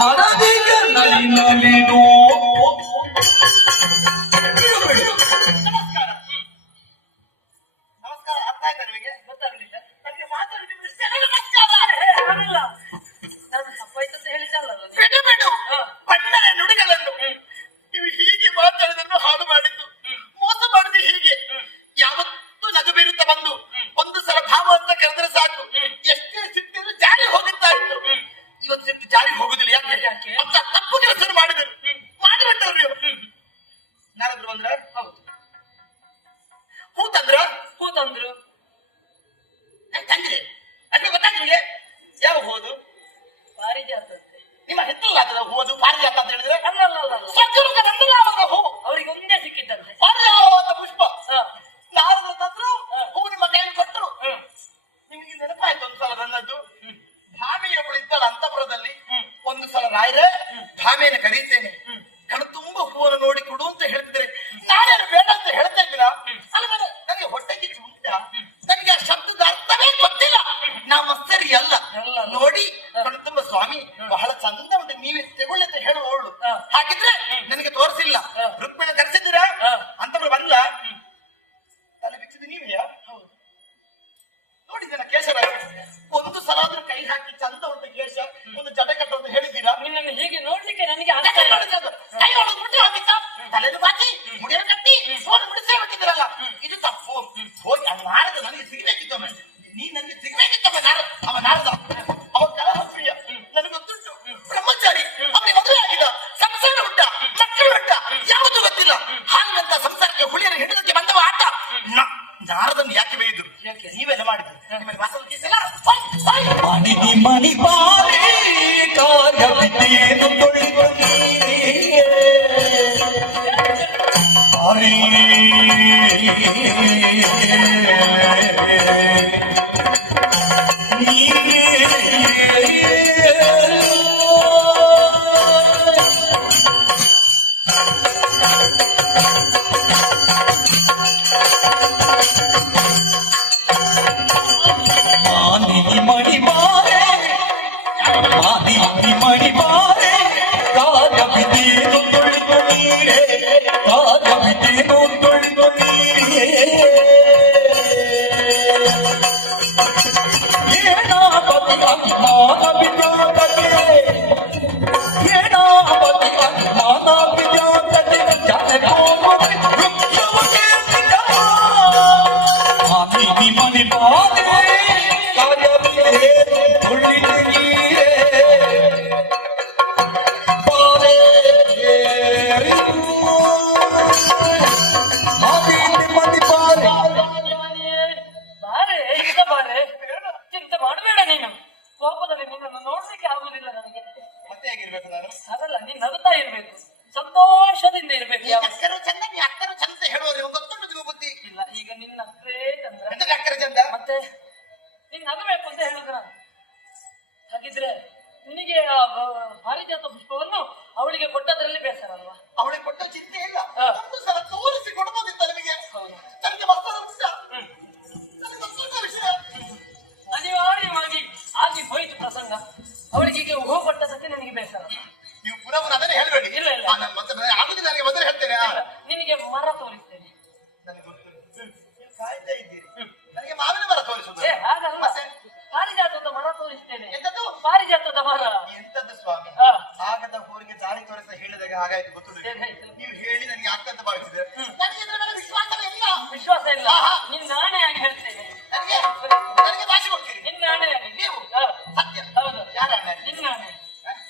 ಮನದಿಗೆ ನಲಿನಲಿನೋ? যাই হোক ಹೋಗಿ ಹೋಗಿ ಅವ್ ನಾರದ ನನಗೆ ಸಿಗ್ಬೇಕಿತ್ತು ಅಮ್ಮ ನೀ ನನಗೆ ಸಿಗ್ಬೇಕಿತ್ತು ಅವ ನಾರದ ಅವ ನಾರದ ಅವ ಕಲಹಪ್ರಿಯ ನನಗೊಂದುಂಟು ಬ್ರಹ್ಮಚಾರಿ ಅವನಿಗೆ ಮದುವೆ ಆಗಿದ ಸಂಸಾರ ಹುಟ್ಟ ಮಕ್ಕಳು ಹುಟ್ಟ ಯಾವುದು ಗೊತ್ತಿಲ್ಲ ಹಾಲಿನಂತ ಸಂಸಾರಕ್ಕೆ ಹುಳಿಯರ ಹಿಡಿದಕ್ಕೆ ಬಂದವ ಆಟ ನಾರದನ್ನು ಯಾಕೆ ಬೇಯಿದ್ರು ನೀವೆಲ್ಲ ಮಾಡಿದ್ರು ನಿಮ್ಮಲ್ಲಿ ವಾಸವತಿಸಲ್ಲ ಮನಿ ಮನಿ ಬಾ ஆதி படி பாரு காதபி தீரும் தொழுநீரே ಹೇಳಿ ನನಗೆ ಅಕ್ಕ ಅಂತ ಭಾವಿಸಿದ್ರೆ ನನಗೆ ಇದ್ರ ಮೇಲೆ ಇಲ್ಲ. ವಿಶ್ವಾಸ ಇಲ್ಲ. ನಿನ್ನ ನಾನೇ ಆಗಿ ಹೇಳ್ತೇನೆ. ನನಗೆ ಭಾಷೆ ಕೊಡ್ತೀರಿ ನಾನೇ ಆಗಿ ಸತ್ಯ. ಹೌದು. ಯಾರ ಅಣ್ಣ ನಿನ್ ನಾನೇ.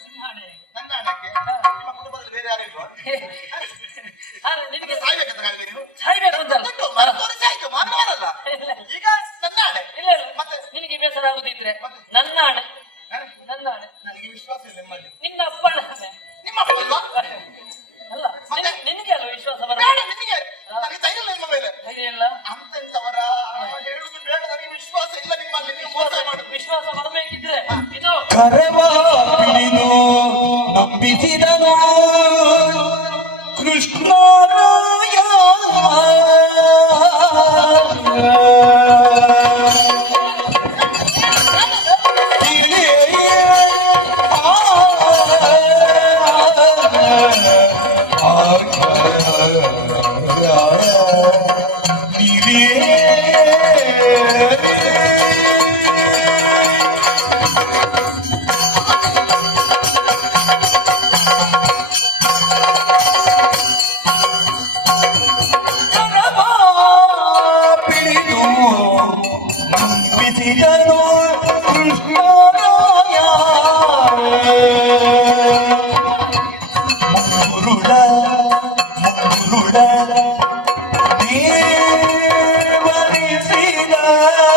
ನಿನ್ ನಾನೇ. ನನ್ನ ಅಣ್ಣಕ್ಕೆ? ನಿಮ್ಮ ಕುಟುಂಬದಲ್ಲಿ ಬೇರೆ ಯಾರು ಇಲ್ವಾ? ಆದ್ರೆ ನಿನ್ಗೆ ಸಾಯ್ಬೇಕಂತ ಕಾರಣ ನೀವು? ಸಾಯ್ಬೇಕು ಆಯ್ತು, ಮಾನವ ಈಗ ನನ್ನ ಅಣೆ. ಇಲ್ಲ ಮತ್ತೆ? ನಿನಗೆ ಬೇಸರ ಆಗುದಿದ್ರೆ ನನ್ನ ಆಣೆ ನನ್ನ ಆಣೆ ನನಗೆ ವಿಶ್ವಾಸ ಇದೆ ನಿಮ್ಮಲ್ಲಿ. Bizi de var Kılıçkıların Yeah, what is he?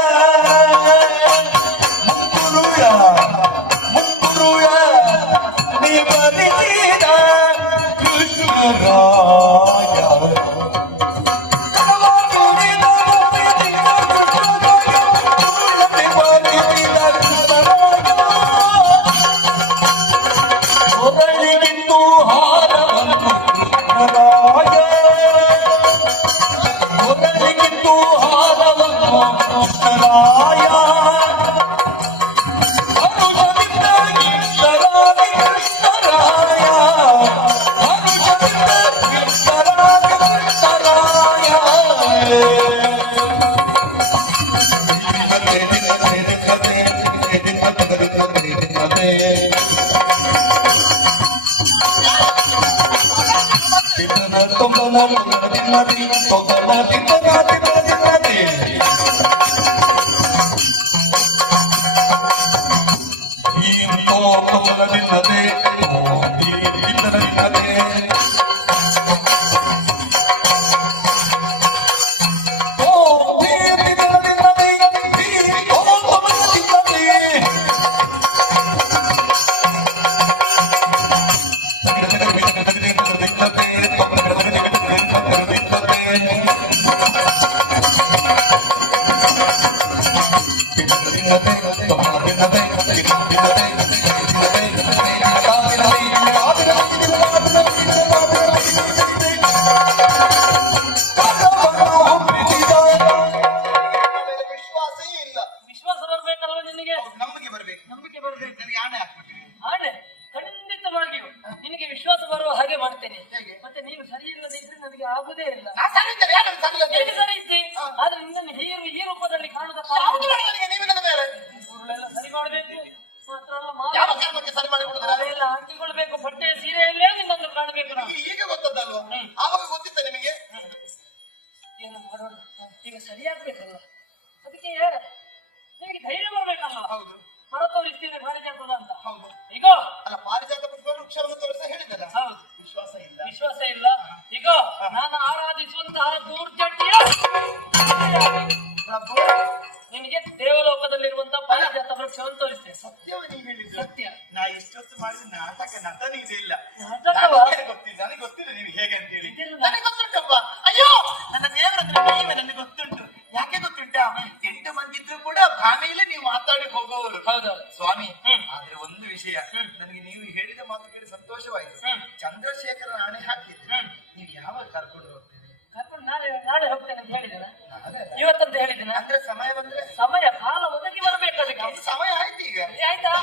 ಆಮೇಲೆ ವಿಶ್ವಾಸೇ ಇಲ್ಲ ವಿಶ್ವಾಸ ಬರ್ಬೇಕಲ್ವ ನಿನಗೆ? ನಂಬಿಕೆ ಬರ್ಬೇಕು. ನಂಬಿಕೆ ಬರ್ಬೇಕು. ನನಗೆ ಆಣೆ ಹಾಕ್ಬೇಕು. ಆನೆ ಖಂಡಿತವಾಗಿಯೂ. ನಿನಗೆ ವಿಶ್ವಾಸ ಬರುವ ಹಾಗೆ ಮಾಡ್ತೇನೆ. ಹೇಗೆ? ಮತ್ತೆ ನೀನು ಸರಿ ಇಲ್ಲದಿದ್ರೆ ನನಗೆ ಆಗುದೇ ಇಲ್ಲ. ಮಾಡೋಣ ಈಗ ಸರಿಯಾಗ್ಬೇಕಲ್ಲ ಅದಕ್ಕೆ ನಿಮಗೆ ಧೈರ್ಯ ಬರ್ಬೇಕಲ್ಲ? ಹೌದು. ಮರ ತೋರಿಸ್ತೇನೆ ಭಾರತದ ಅಂತ. ಹೌದು. ಈಗ! ಅಲ್ಲ ಪಾರಿಜಾತ ಪುಷ್ಪ ವೃಕ್ಷವನ್ನು ತೋರಿಸ ಹೇಳಿದ್ದಲ್ಲ? ಹೌದು. ವಿಶ್ವಾಸ ಇಲ್ಲ. ವಿಶ್ವಾಸ ಇಲ್ಲ. ಈಗ ನಾನು ಆರಾಧಿಸುವಂತಹ ದೂರ್ಜಟಿಯ ಪ್ರಭು. ನಿನಗೆ ದೇವಲೋಕದಲ್ಲಿರುವಂತಹ ಪಾರಿಜಾತ ವೃಕ್ಷವನ್ನು ತೋರಿಸ್ತೇನೆ. ಸತ್ಯವ ನೀವು ಹೇಳಿದ್ದು. ಸತ್ಯ. ನಾ ಇಷ್ಟೊತ್ತು ಮಾಡಿದ ನಾಟಕ ನಟನೆ ಇದೆ ಇಲ್ಲ. ಗೊತ್ತಿಲ್ಲ ನನಗೆ ಗೊತ್ತಿಲ್ಲ ನೀವು ಹೇಗೆ ಅಂತ ಹೇಳಿ. ನನಗೆ ದೈವ ನನಗೆ ಗೊತ್ತುಂಟು. ಯಾಕೆ ಗೊತ್ತುಂಟಾ? ಎಂಟು ಮಂದಿ ಇದ್ರು ಕೂಡ ಭಾಮೆಯಲ್ಲೇ ನೀವು ಮಾತಾಡಿ ಹೋಗುವವರು. ಹೌದೌದು ಸ್ವಾಮಿ ಆದ್ರೆ ಒಂದು ವಿಷಯ. ನನಗೆ ನೀವು ಹೇಳಿದ ಮಾತು ಕೇಳಿ ಸಂತೋಷವಾಯಿತು. ಚಂದ್ರಶೇಖರ ಆಣೆ ಹಾಕಿದ್ರೆ. ನೀವು ಯಾವಾಗ ಕರ್ಕೊಂಡು ಹೋಗ್ತೀರಿ? ಕರ್ಕೊಂಡು ನಾಳೆ ನಾಳೆ ಹೋಗ್ತೇನೆ ಅಂತ ಹೇಳಿದೆನಾ ಇವತ್ತಂತ ಹೇಳಿದ್ದೇನೆ ಅಂದ್ರೆ ಸಮಯ ಬಂದ್ರೆ? ಸಮಯ ಕಾಲ ಒದಗಿ ಬರಬೇಕು ಅದಕ್ಕೆ. ಸಮಯ ಆಯ್ತು ಈಗ. ಆಯ್ತಾ?